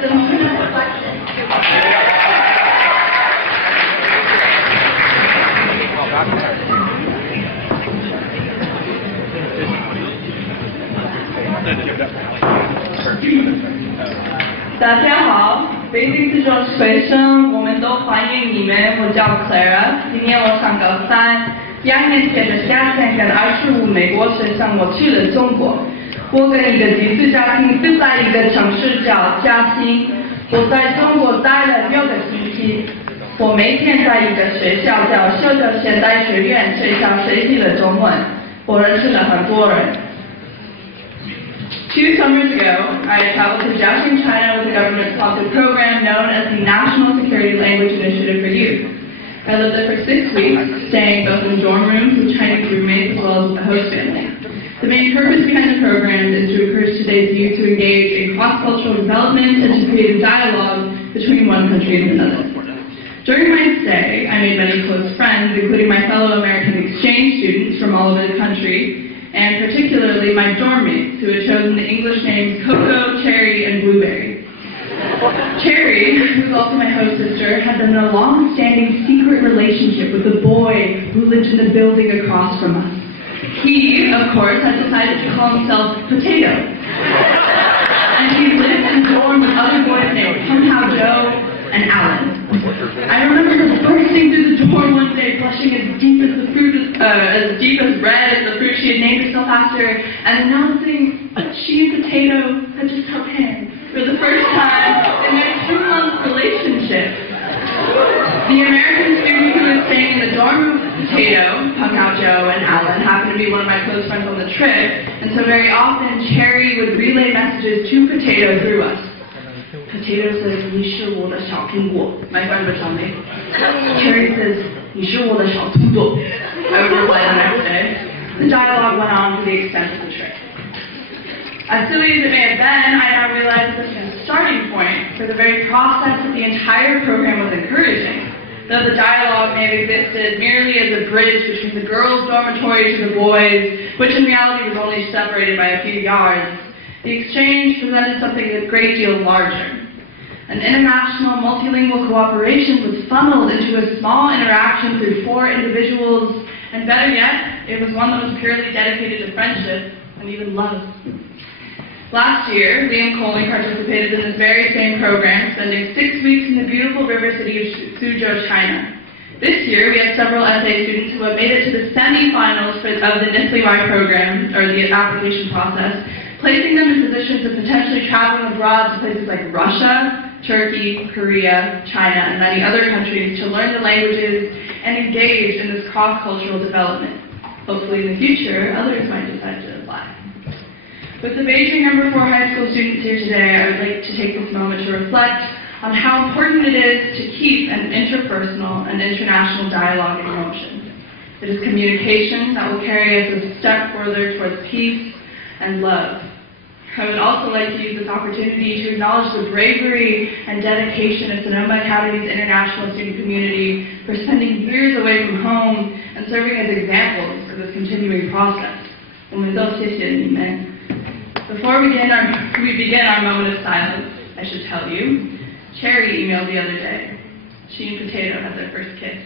for the moment of reflection. 大家好，北京四中学生，我们都欢迎你们。我叫 Clara， 今年我上高3。2年前的夏天跟25美国学生，我去了中国。我跟一个寄宿家庭住在一个城市叫嘉兴。我在中国待了6个星期。我每天在一个学校叫社交现代学院学校学习了中文。我认识了很多人。2 summers ago, I traveled to Jiaxing, China with a government-sponsored program known as the National Security Language Initiative for Youth. I lived there for 6 weeks, staying both in dorm rooms with Chinese roommates as well as with the host family. The main purpose behind the program is to encourage today's youth to engage in cross-cultural development and to create a dialogue between one country and another. During my stay, I made many close friends, including my fellow American exchange students from all over the country, and particularly my dorm mates, who had chosen the English names Coco, Cherry, and Blueberry. Cherry, who is also my host sister, had been in a long-standing secret relationship with a boy who lived in the building across from us. He, of course, had decided to call himself Potato. And he lived in a dorm with other boys named Somehow Joe and Alan. I remember her bursting through the door one day, blushing as deep as red as the fruit she had named herself after, and announcing that she and Potato had just held hands for the first time in their 2-month relationship. The American student who was staying in the dorm room with Potato, Somehow Joe, and Alan happened to be one of my close friends on the trip, and so very often Cherry would relay messages to Potato through us. Potato says, 你是我的小苹果. My friend would tell me. Cherry says, 你是我的小土豆. I would reply the next day. The dialogue went on for the extent of the trip. As silly as it may have been, I now realize this was a starting point for the very process that the entire program was encouraging. Though the dialogue may have existed merely as a bridge between the girls' dormitory to the boys', which in reality was only separated by a few yards, the exchange presented something a great deal larger. An international multilingual cooperation was funneled into a small interaction through 4 individuals, and better yet, it was one that was purely dedicated to friendship and even love. Last year, Liam Coley participated in this very same program, spending 6 weeks in the beautiful river city of Suzhou, China. This year, we have several SA students who have made it to the semi-finals of the NISLY program, or the application process, placing them in positions of potentially traveling abroad to places like Russia, Turkey, Korea, China, and many other countries to learn the languages and engage in this cross-cultural development. Hopefully in the future, others might decide to apply. With the Beijing No. 4 high school students here today, I would like to take this moment to reflect on how important it is to keep an interpersonal and international dialogue in motion. It is communication that will carry us a step further towards peace and love. I would also like to use this opportunity to acknowledge the bravery and dedication of Sonoma Academy's international student community for spending years away from home and serving as examples for this continuing process. Before we begin our moment of silence, I should tell you, Cherry emailed the other day. She and Potato had their first kiss.